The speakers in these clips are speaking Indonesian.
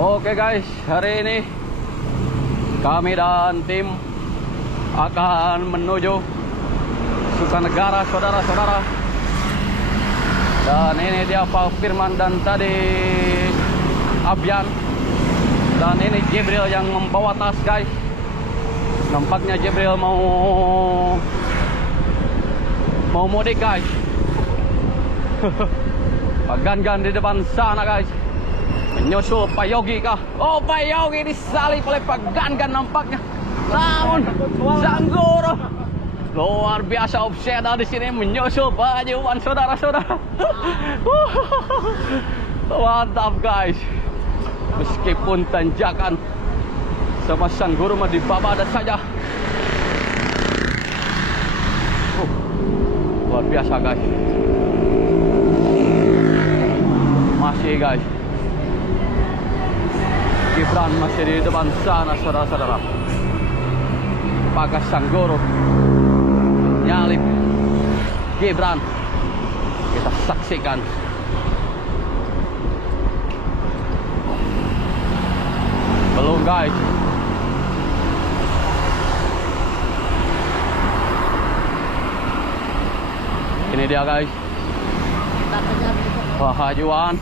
Oke guys, hari ini kami dan tim akan menuju Sukanegara, saudara-saudara. Dan ini dia Pak Firman dan tadi Abyan. Dan ini Jibril yang membawa tas guys. Nampaknya Jibril mau mudik guys. Pak Gangan di depan sana guys, menyusul Pak Yogi kah? Oh, Pak Yogi disalip oleh Pak Gangan nampaknya. Namun Sanggoro luar biasa Opseda di sini menyusul Pak Jiwan, saudara-saudara. Mantap guys. Meskipun tanjakan sama Sanggoro mah di bawah ada saja. Luar biasa guys. Masih guys, Gibran masih di depan sana, saudara-saudara. Pak Sanggoro nyalip Gibran. Kita saksikan. Belum guys. Ini dia guys, Wahajuan.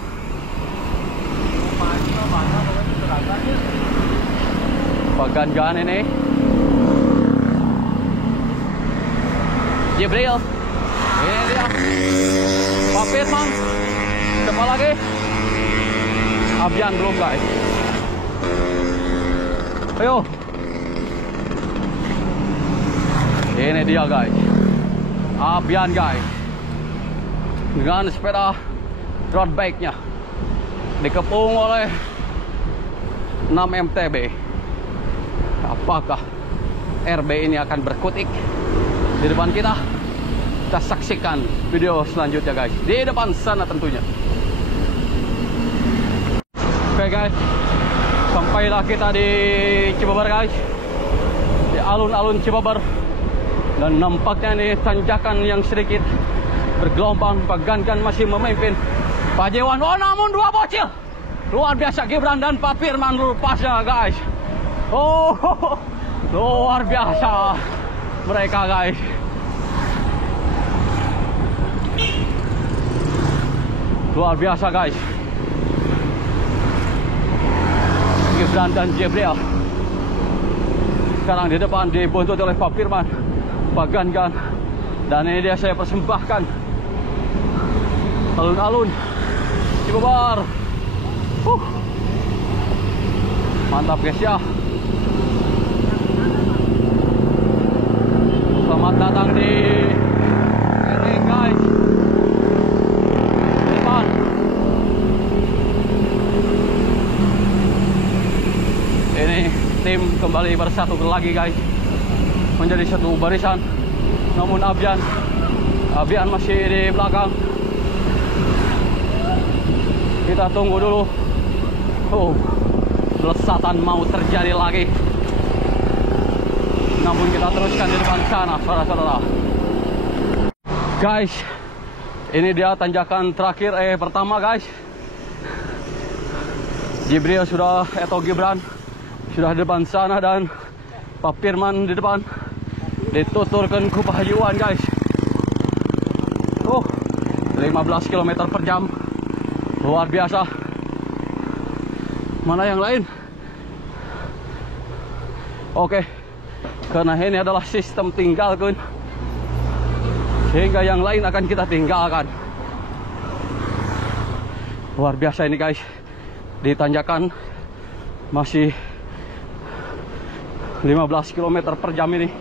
Pak Gangan ini, Jibril, ini dia Pak Firman. Siapa lagi? Abyan belum guys. Ayo, ini dia guys, Abyan guys, dengan sepeda road bike-nya dikepung oleh 6 MTB. Apakah RB ini akan berkutik di depan kita? Kita saksikan video selanjutnya guys, di depan sana tentunya. Oke guys, sampailah kita di Cibabar guys, di alun-alun Cibabar. Dan nampaknya ini tanjakan yang sedikit bergelombang. Pak Gangan masih memimpin Pak Jiwan. Oh, namun dua bocil luar biasa, Gibran dan Pak Firman lepasnya guys. Oh, luar biasa mereka guys. Luar biasa guys, Gibran dan Jibril sekarang di depan dibuntut oleh Pak Firman, Pak Gangan. Dan ini dia saya persembahkan alun-alun Cibabar. Mantap guys ya. Selamat datang di ini guys, depan. Ini tim kembali bersatu lagi guys, menjadi satu barisan. Namun Abyan masih di belakang. Kita tunggu dulu. Lesatan mau terjadi lagi. Namun kita teruskan di depan sana, saudara-saudara. Guys, ini dia tanjakan terakhir pertama guys. Jibril sudah, atau Gibran sudah di depan sana, dan Pak Firman di depan. Dituturkan ku Pahajuan guys. 15 km per jam. Luar biasa. Mana yang lain? Oke, karena ini adalah sistem tinggalkan, sehingga yang lain akan kita tinggalkan. Luar biasa ini guys, di tanjakan masih 15 km per jam ini.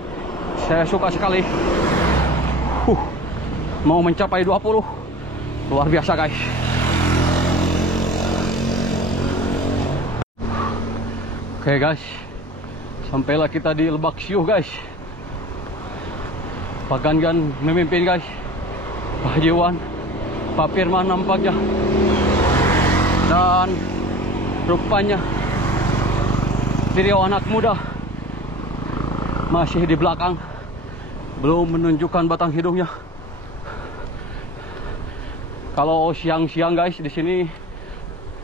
Saya suka sekali. Mau mencapai 20. Luar biasa guys. Oke guys, sampailah kita di Lebak Siuh guys. Pak Gangan memimpin guys, Pak Jiwan, Pak Firman nampaknya. Dan rupanya trio anak muda masih di belakang, belum menunjukkan batang hidungnya. Kalau siang-siang guys, di sini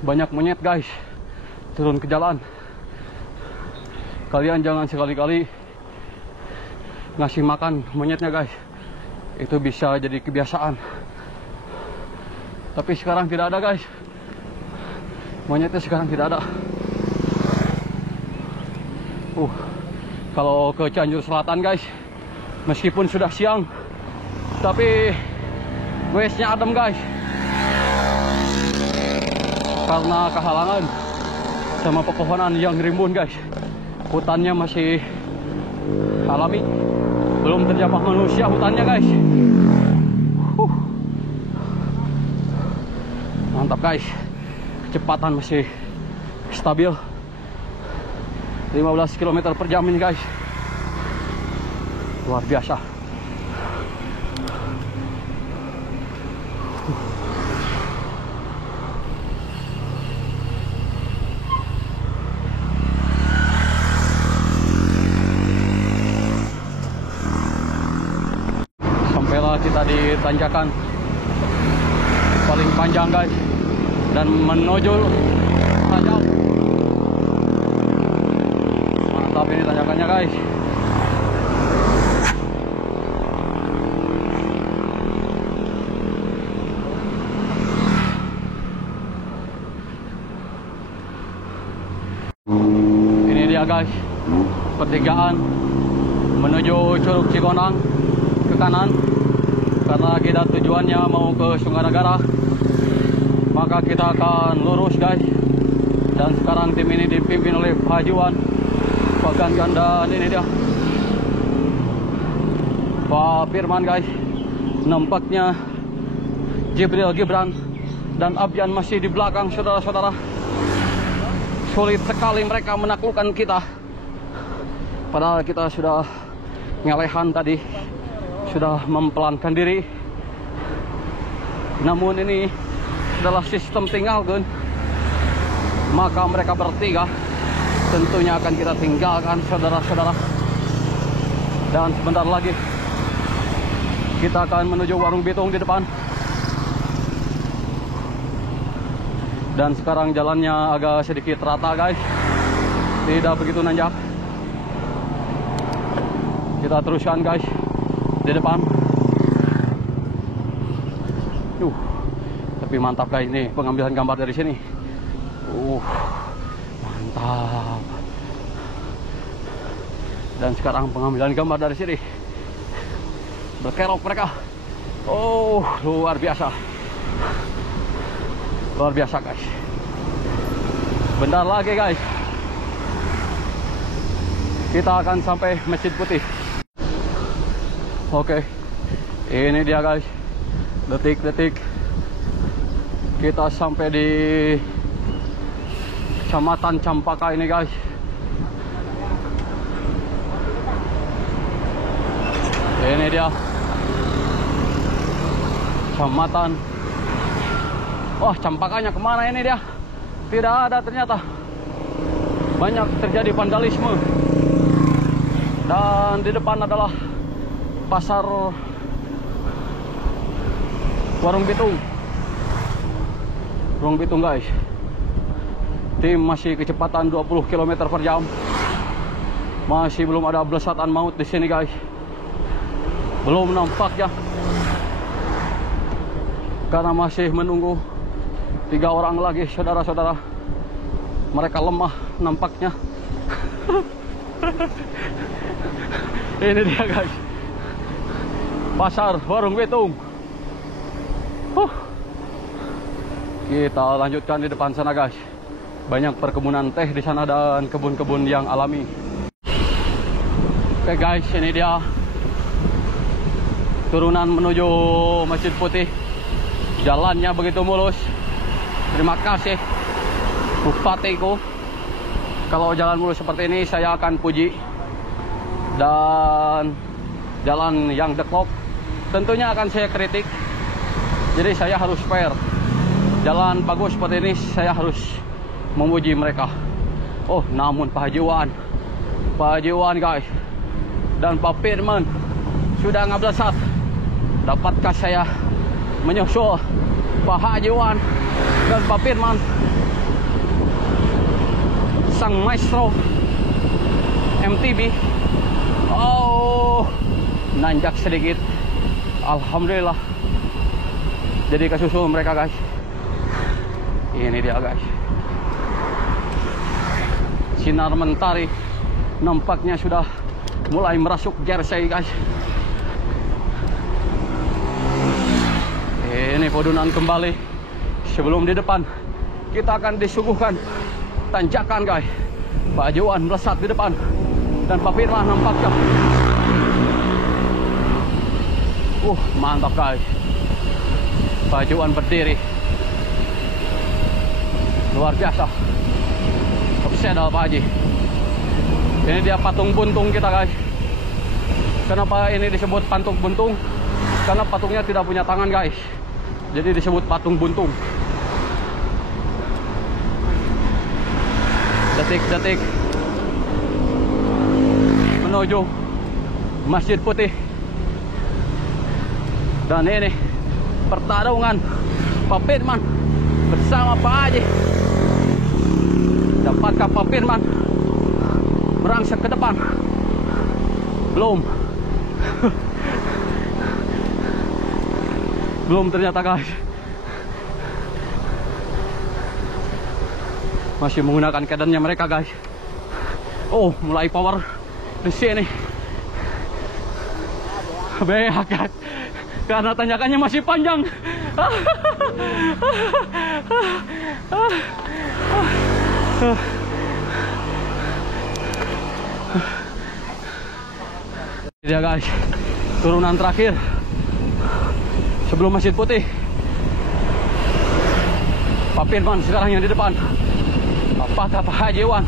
banyak monyet guys. turun ke jalan. Kalian jangan sekali-kali ngasih makan monyetnya guys. Itu bisa jadi kebiasaan. Tapi sekarang tidak ada guys. Monyetnya sekarang tidak ada. Kalau ke Cianjur Selatan guys, meskipun sudah siang, tapi wes-nya adem guys. Karena kehalangan sama pepohonan yang rimbun guys. Hutannya masih alami, belum terjamah manusia hutannya guys. Mantap guys, kecepatan masih stabil 15 km per jam ini guys. Luar biasa. Sampailah kita di tanjakan paling panjang guys, dan menuju tajam. Mantap ini tanjakannya guys. Ini dia guys, pertigaan menuju Curug Cikonang ke kanan. Karena kita tujuannya mau ke Sunganagara, maka kita akan lurus guys. Dan sekarang tim ini dipimpin oleh Pak Juan, Pak Gangan, dan ini dia Pak Firman guys. Nampaknya Jibril Gibran dan Abjan masih di belakang saudara-saudara. Sulit sekali mereka menaklukkan kita. Padahal kita sudah ngelehan tadi, sudah mempelankan diri. Namun ini adalah sistem tinggal kan. Maka mereka bertiga tentunya akan kita tinggalkan saudara-saudara. Dan sebentar lagi kita akan menuju Warung Bitung di depan. Dan sekarang jalannya agak sedikit rata guys, tidak begitu nanjak. Kita teruskan guys di depan. Tapi mantap guys, ini pengambilan gambar dari sini. Mantap. Dan sekarang pengambilan gambar dari sini. Berkelok mereka. Luar biasa. Luar biasa guys. Bentar lagi guys, kita akan sampai Masjid Putih. Oke, ini dia guys, detik-detik kita sampai di Kecamatan Campaka ini guys. Ini dia Kecamatan. Wah, Campakanya kemana ini dia? Tidak ada ternyata. Banyak terjadi vandalisme. Dan di depan adalah pasar Warung Bitung. Warung Bitung guys. Tim masih kecepatan 20 km per jam. Masih belum ada belesatan maut di sini guys. Belum nampaknya. Karena masih menunggu 3 orang lagi saudara-saudara. Mereka lemah nampaknya. Ini dia guys, pasar Warung Bitung. Kita lanjutkan di depan sana guys. Banyak perkebunan teh di sana dan kebun-kebun yang alami. Oke guys, ini dia turunan menuju Masjid Putih. Jalannya begitu mulus. Terima kasih Bupatiku. Kalau jalan mulus seperti ini saya akan puji. Dan jalan yang deklok tentunya akan saya kritik. Jadi saya harus fair. Jalan bagus seperti ini saya harus memuji mereka. Namun Pak Jiwan guys, dan Pak Firman sudah ngablesat. Dapatkah saya menyusul Pak Jiwan dan Pak Firman? sang maestro MTB. Oh, nanjak sedikit. Alhamdulillah. Jadi kesusul mereka guys. Ini dia guys. Sinar mentari nampaknya sudah mulai merasuk jersey guys. Ini podunan kembali. Sebelum di depan kita akan disuguhkan tanjakan guys. Pak Johan melesat di depan dan Pak Firman nampaknya. Mantap guys. Pak Johan berdiri. Luar biasa. Sedal Pak Haji. Ini dia patung buntung kita guys. Kenapa ini disebut patung buntung? Karena patungnya tidak punya tangan guys. Jadi disebut patung buntung. Detik-detik menuju Masjid Putih. Dan ini pertarungan Pak Firman bersama Pak Haji. Dapatkah Pak Firman merangsek ke depan? Belum. Belum ternyata guys. Masih menggunakan kedannya mereka guys. Oh, mulai power di sini. Beak guys. Karena tanjakannya masih panjang. Ya guys, turunan terakhir sebelum Masjid Putih. Pak Firman sekarang yang di depan. Apakah Pak Haji Wan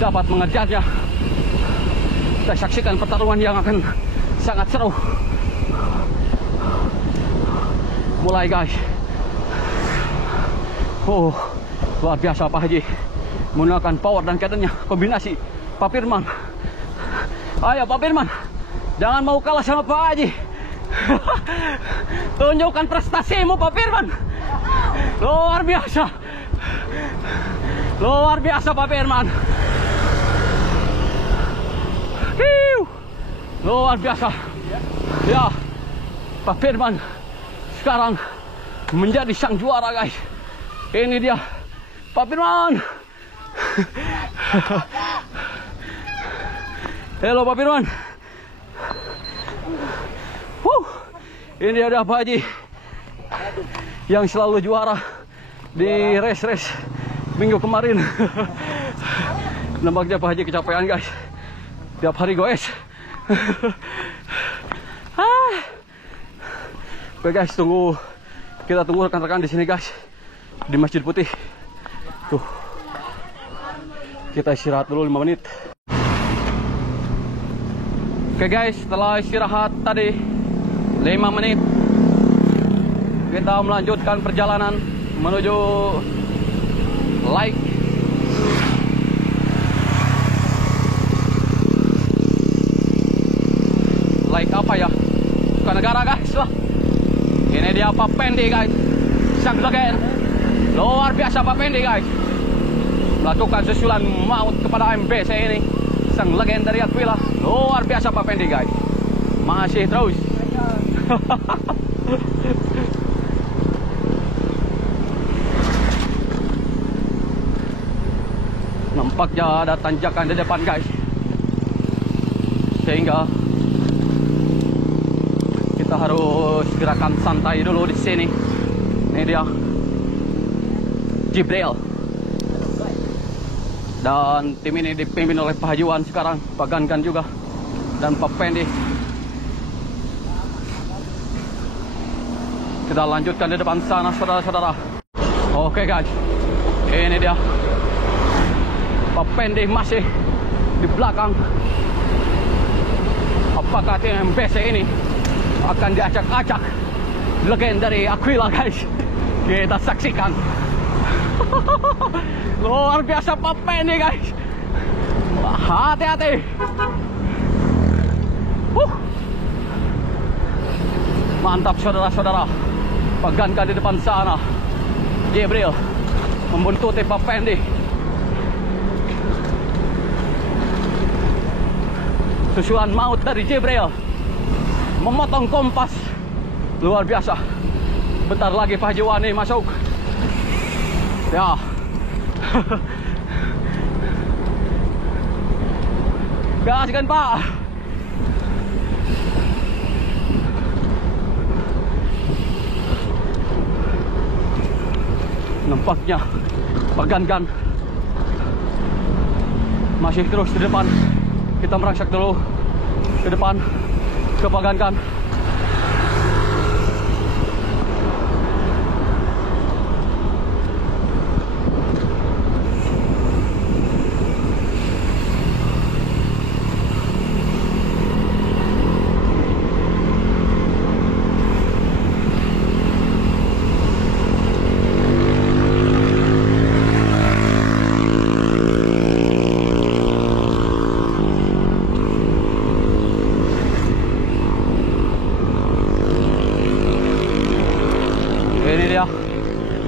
dapat mengejarnya? Kita saksikan pertarungan yang akan sangat seru. Mulai guys. Oh, luar biasa Pak Haji menggunakan power dan kedannya. Kombinasi Pak Firman. Ayo Pak Firman, jangan mau kalah sama Pak Haji. Tunjukkan prestasimu Pak Firman. Luar biasa. Luar biasa Pak Firman. Luar biasa. Ya, Pak Firman sekarang menjadi sang juara guys. Ini dia Pak Firman. Halo Pak Firman. Ini ada Pak Haji yang selalu juara di race minggu kemarin. Nampaknya Pak Haji kecapean guys. Tiap hari goes. Oke guys, kita tunggu rekan-rekan di sini guys, di Masjid Putih. Tuh, kita istirahat dulu 5 menit. Oke guys, setelah istirahat tadi 5 menit, kita melanjutkan perjalanan menuju Lake apa ya? Bukan negara guys lah. Ini dia Pak Pendi guys, sang legend. Luar biasa Pak Pendi guys, melakukan susulan maut kepada MBC ini, sang legend dari Aquila. Luar biasa Pak Pendi guys, masih terus. Nampaknya ada tanjakan di depan guys, sehingga kita harus gerakan santai dulu di sini. Ini dia Jibril. Dan tim ini dipimpin oleh Pak Haji Wan sekarang, Pak Gangan juga, dan Pak Pendi. Kita lanjutkan di depan sana saudara-saudara. Oke guys, ini dia Pak Pendi masih di belakang. Apakah tim MBC ini akan diacak-acak legend dari Aquila guys? Kita saksikan. Luar biasa Pak Pendi guys. Hati-hati. Mantap saudara-saudara. Pak Gangan di depan sana. Jibril membuntuti Pak Pendi. Susulan maut dari Jibril memotong kompas. Luar biasa. Bentar lagi Pak Haji Wani masuk. Ya. Gaskan Pak. Nampaknya Pak Gangan masih terus di depan. Kita merangsak dulu ke depan ke Pak Gangan.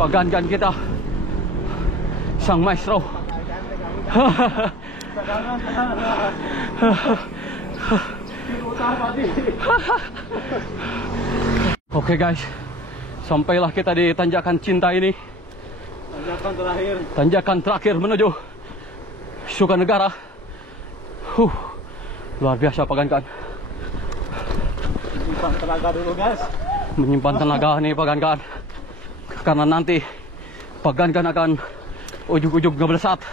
Pak Gangan kita, sang maestro. Oke guys, sampailah kita di tanjakan cinta ini. Tanjakan terakhir menuju Sukanegara. Luar biasa Pak Gangan. Menyimpan tenaga dulu guys. Menyimpan tenaga nih Pak Gangan. Karena nanti Pak Gangan akan ujug-ujug ngeblesat.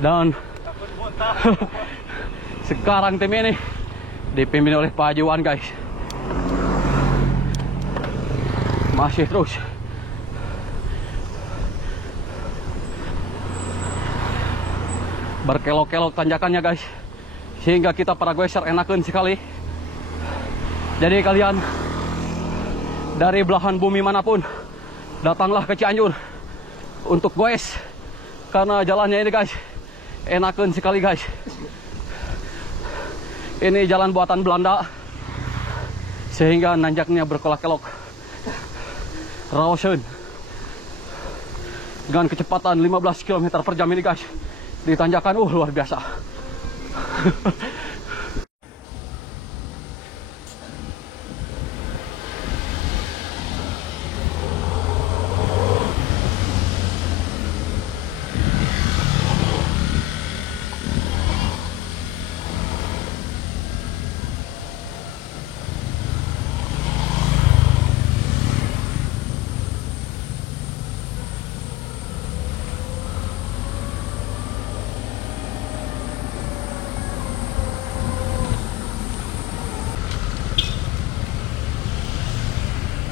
Dan sekarang tim ini dipimpin oleh Pak Haji Wan guys. Masih terus berkelok-kelok tanjakannya guys, sehingga kita para goeser enakan sekali. Jadi kalian dari belahan bumi manapun datanglah ke Cianjur untuk goes, karena jalannya ini guys enakan sekali guys. Ini jalan buatan Belanda sehingga nanjaknya berkelok-kelok. Rawasen dengan kecepatan 15 km per jam ini guys di tanjakan luar biasa.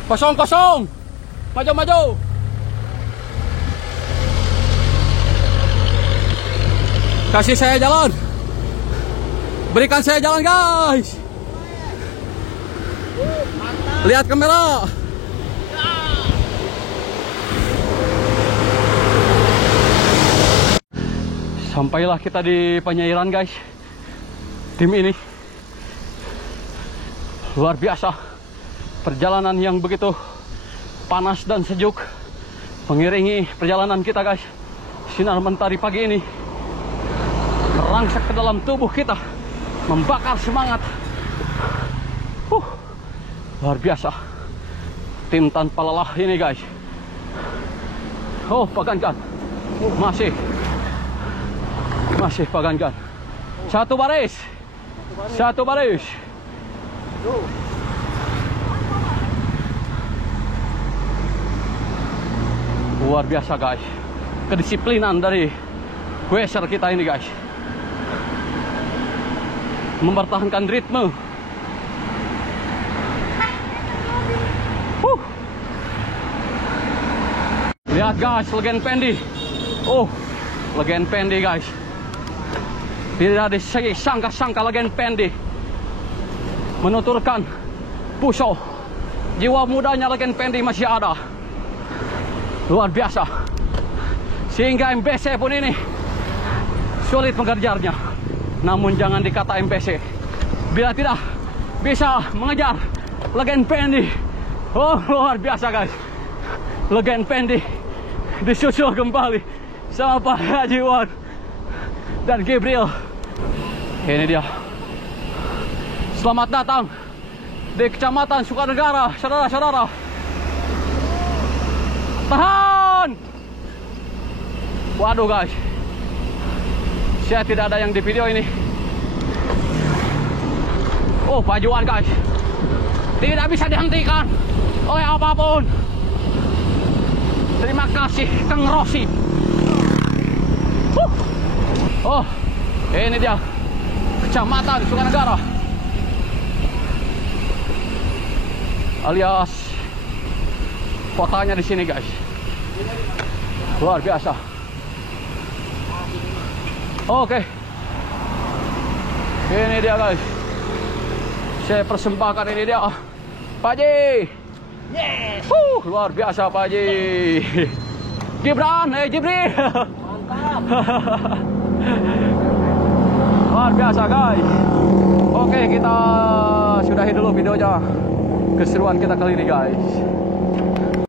Kosong, maju. Kasih saya jalan, berikan saya jalan guys. Lihat kamera. Sampailah kita di Penyairan guys. Tim ini luar biasa. Perjalanan yang begitu panas dan sejuk mengiringi perjalanan kita guys. Sinar mentari pagi ini merangsek ke dalam tubuh kita, membakar semangat. Luar biasa. Tim tanpa lelah ini guys. Pak Gangan masih Pak Gangan. Satu baris. Luar biasa guys, kedisiplinan dari goeser kita ini guys, mempertahankan ritme. Lihat guys, Legend Pendi. Legend Pendi guys, tidak disangka-sangka Legend Pendi menuturkan puso. Jiwa mudanya Legend Pendi masih ada. Luar biasa. Sehingga MBC pun ini sulit mengejarnya. Namun jangan dikata MBC bila tidak bisa mengejar Legend Pendi. Luar biasa guys. Legend Pendi disusul kembali sama Pak Haji Wan dan Gabriel. Ini dia Selamat datang di Kecamatan Sukanegara, saudara-saudara. Tahan! Waduh guys, saya tidak ada yang di video ini. Oh, pajuan guys, tidak bisa dihentikan oleh apapun. Terima kasih Kang Rossi. Oh, ini dia Kecamatan Sukanegara, alias kotanya di sini guys. Luar biasa. Oke, ini dia guys. Saya persembahkan ini dia, Pak Haji. Yes. Luar biasa Pak Haji. Gibran, Jibril. Mantap. Luar biasa guys. Oke, kita sudahi dulu videonya. Keseruan kita kali ini guys.